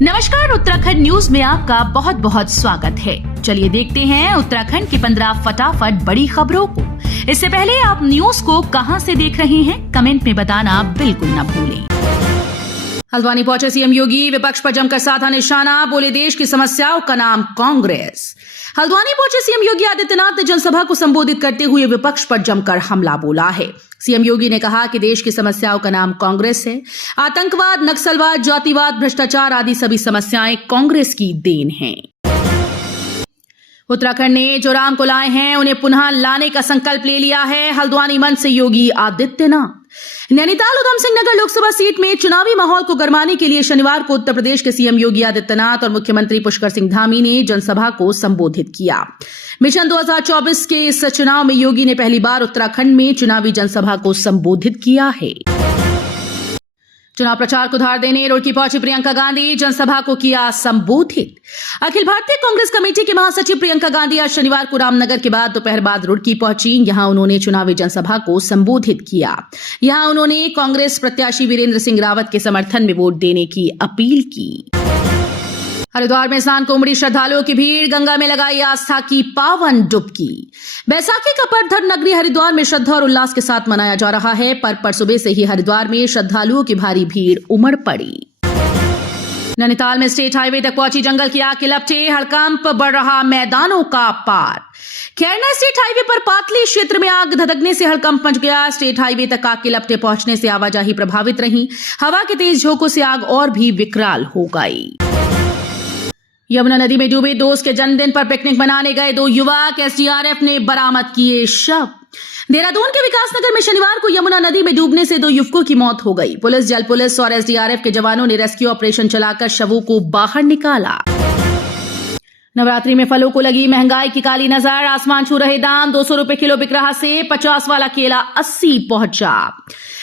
नमस्कार, उत्तराखंड न्यूज में आपका बहुत बहुत स्वागत है। चलिए देखते हैं उत्तराखंड की 15 फटाफट बड़ी खबरों को। इससे पहले आप न्यूज को कहां से देख रहे हैं, कमेंट में बताना बिल्कुल न भूलें। हल्द्वानी पहुंचे सीएम योगी, विपक्ष पर जमकर साधा निशाना, बोले देश की समस्याओं का नाम कांग्रेस। हल्द्वानी पहुंचे सीएम योगी आदित्यनाथ ने जनसभा को संबोधित करते हुए विपक्ष पर जमकर हमला बोला है। सीएम योगी ने कहा कि देश की समस्याओं का नाम कांग्रेस है। आतंकवाद, नक्सलवाद, जातिवाद, भ्रष्टाचार आदि सभी समस्याएं कांग्रेस की देन हैं। उत्तराखंड ने जो राम को लाए हैं उन्हें पुनः लाने का संकल्प ले लिया है, हल्द्वानी मंच से योगी आदित्यनाथ। नैनीताल उधम सिंह नगर लोकसभा सीट में चुनावी माहौल को गरमाने के लिए शनिवार को उत्तर प्रदेश के सीएम योगी आदित्यनाथ और मुख्यमंत्री पुष्कर सिंह धामी ने जनसभा को संबोधित किया। मिशन 2024 के इस चुनाव में योगी ने पहली बार उत्तराखंड में चुनावी जनसभा को संबोधित किया है। चुनाव प्रचार को धार देने रुड़की पहुंची प्रियंका गांधी, जनसभा को किया संबोधित। अखिल भारतीय कांग्रेस कमेटी की महासचिव प्रियंका गांधी आज शनिवार को रामनगर के बाद दोपहर बाद रुड़की पहुंची। यहां उन्होंने चुनावी जनसभा को संबोधित किया। यहां उन्होंने कांग्रेस प्रत्याशी वीरेंद्र सिंह रावत के समर्थन में वोट देने की अपील की। हरिद्वार में स्नान को उमड़ी श्रद्धालुओं की भीड़, गंगा में लगाई आस्था की पावन डुबकी। बैसाखी का पर्व धर्म नगरी हरिद्वार में श्रद्धा और उल्लास के साथ मनाया जा रहा है। पर सुबह से ही हरिद्वार में श्रद्धालुओं की भारी भीड़ उमड़ पड़ी। नैनीताल में स्टेट हाईवे तक पहुंची जंगल की आग के लपटे, हड़कंप बढ़ रहा मैदानों का पार। खैरना स्टेट हाईवे पर पातली क्षेत्र में आग धधकने से हड़कंप मच गया। स्टेट हाईवे तक आग के लपटे पहुंचने से आवाजाही प्रभावित रही। हवा के तेज झोंकों से आग और भी विकराल हो गई। यमुना नदी में डूबे दोस्त के जन्मदिन पर पिकनिक मनाने गए 2 युवक, एसडीआरएफ ने बरामद किए शव। देहरादून के विकासनगर में शनिवार को यमुना नदी में डूबने से 2 युवकों की मौत हो गई। पुलिस, जल पुलिस और एसडीआरएफ के जवानों ने रेस्क्यू ऑपरेशन चलाकर शवों को बाहर निकाला। नवरात्रि में फलों को लगी महंगाई की काली नजर, आसमान छू रहे दाम। 200 रुपए किलो बिक रहा सेब, 50 वाला केला 80 पहुंचा।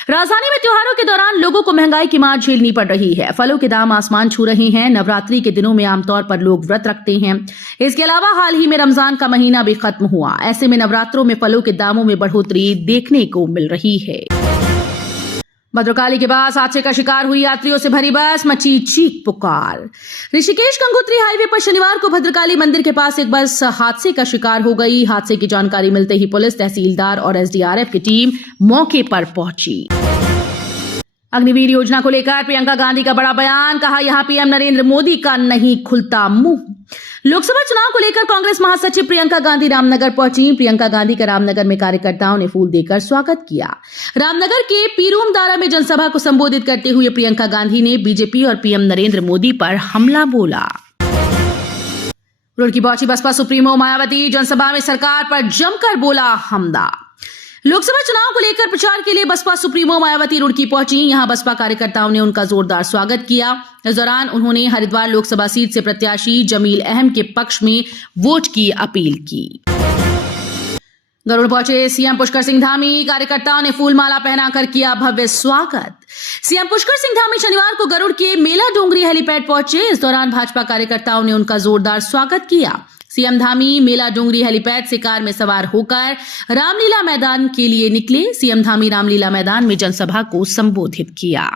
राजधानी में त्योहारों के दौरान लोगों को महंगाई की मार झेलनी पड़ रही है। फलों के दाम आसमान छू रहे हैं। नवरात्रि के दिनों में आमतौर पर लोग व्रत रखते हैं। इसके अलावा हाल ही में रमजान का महीना भी खत्म हुआ। ऐसे में नवरात्रों में फलों के दामों में बढ़ोतरी देखने को मिल रही है। भद्रकाली के बाद हादसे का शिकार हुई यात्रियों से भरी बस, मची चीख पुकार। ऋषिकेश गंगोत्री हाईवे पर शनिवार को भद्रकाली मंदिर के पास एक बस हादसे का शिकार हो गई। हादसे की जानकारी मिलते ही पुलिस, तहसीलदार और एसडीआरएफ की टीम मौके पर पहुंची। अग्निवीर योजना को लेकर प्रियंका गांधी का बड़ा बयान, कहा यहां पीएम नरेंद्र मोदी का नहीं खुलता मुंह। लोकसभा चुनाव को लेकर कांग्रेस महासचिव प्रियंका गांधी रामनगर पहुंची। प्रियंका गांधी का रामनगर में कार्यकर्ताओं ने फूल देकर स्वागत किया। रामनगर के पीरूमदारा में जनसभा को संबोधित करते हुए प्रियंका गांधी ने बीजेपी और पीएम नरेंद्र मोदी पर हमला बोला। रुड़की पहुंची बसपा सुप्रीमो मायावती, जनसभा में सरकार पर जमकर बोला हमला। लोकसभा चुनाव को लेकर प्रचार के लिए बसपा सुप्रीमो मायावती रुड़की पहुंची। यहां बसपा कार्यकर्ताओं ने उनका जोरदार स्वागत किया। इस दौरान उन्होंने हरिद्वार लोकसभा सीट से प्रत्याशी जमील अहम के पक्ष में वोट की अपील की। गरुड़ पहुंचे सीएम पुष्कर सिंह धामी, कार्यकर्ताओं ने फूलमाला पहनाकर किया भव्य स्वागत। सीएम पुष्कर सिंह धामी शनिवार को गरुड़ के मेला डोंगरी हेलीपैड पहुंचे। इस दौरान भाजपा कार्यकर्ताओं ने उनका जोरदार स्वागत किया। सीएम धामी मेला डोंगरी हेलीपैड से कार में सवार होकर रामलीला मैदान के लिए निकले। सीएम धामी रामलीला मैदान में जनसभा को संबोधित किया।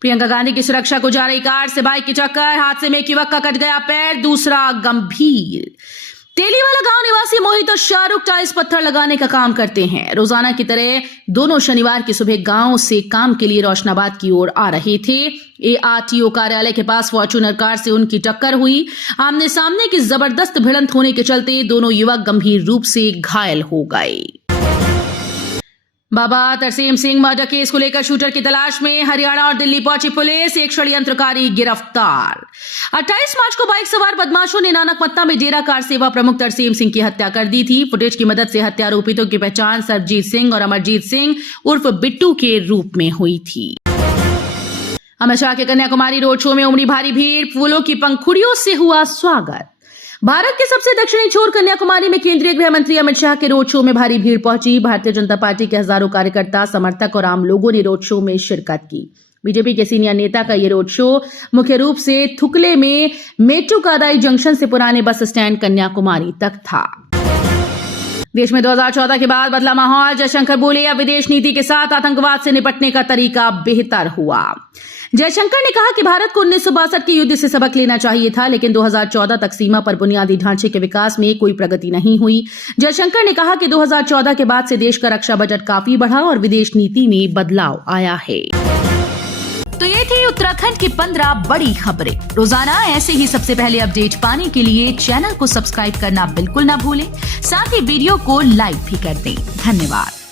प्रियंका गांधी की सुरक्षा को जा रही कार से बाइक की टक्कर, हादसे में एक युवक का कट गया पैर, दूसरा गंभीर। तेलीवाला गांव निवासी मोहित और शाहरुख टाइल्स पत्थर लगाने का काम करते हैं। रोजाना की तरह दोनों शनिवार की सुबह गांव से काम के लिए रोशनाबाद की ओर आ रहे थे। एआरटीओ कार्यालय के पास फॉर्च्यूनर कार से उनकी टक्कर हुई। आमने सामने की जबरदस्त भिड़ंत होने के चलते दोनों युवक गंभीर रूप से घायल हो गए। बाबा तरसेम सिंह मर्डर केस को लेकर शूटर की तलाश में हरियाणा और दिल्ली पहुंची पुलिस, एक षड्यंत्रकारी गिरफ्तार। 28 मार्च को बाइक सवार बदमाशों ने नानकमत्ता में डेरा कार सेवा प्रमुख तरसेम सिंह की हत्या कर दी थी। फुटेज की मदद से हत्यारोपितों की पहचान सरबजीत सिंह और अमरजीत सिंह उर्फ बिट्टू के रूप में हुई थी। अमित शाह के कन्याकुमारी रोड शो में उमड़ी भारी भीड़, फूलों की पंखुड़ियों से हुआ स्वागत। भारत के सबसे दक्षिणी छोर कन्याकुमारी में केंद्रीय गृह मंत्री अमित शाह के रोड शो में भारी भीड़ पहुंची। भारतीय जनता पार्टी के हजारों कार्यकर्ता, समर्थक और आम लोगों ने रोड शो में शिरकत की। बीजेपी के सीनियर नेता का ये रोड शो मुख्य रूप से थुकले में मेट्रो कादाई जंक्शन से पुराने बस स्टैंड कन्याकुमारी तक था। देश में 2014 के बाद बदला माहौल। जयशंकर बोले, अब विदेश नीति के साथ आतंकवाद से निपटने का तरीका बेहतर हुआ। जयशंकर ने कहा कि भारत को 1962 के युद्ध से सबक लेना चाहिए था, लेकिन 2014 तक सीमा पर बुनियादी ढांचे के विकास में कोई प्रगति नहीं हुई। जयशंकर ने कहा कि 2014 के बाद से देश का रक्षा बजट काफी बढ़ा और विदेश नीति में बदलाव आया है। तो ये थी उत्तराखंड की 15 बड़ी खबरें। रोजाना ऐसे ही सबसे पहले अपडेट पाने के लिए चैनल को सब्सक्राइब करना बिल्कुल ना भूलें। साथ ही वीडियो को लाइक भी कर दें। धन्यवाद।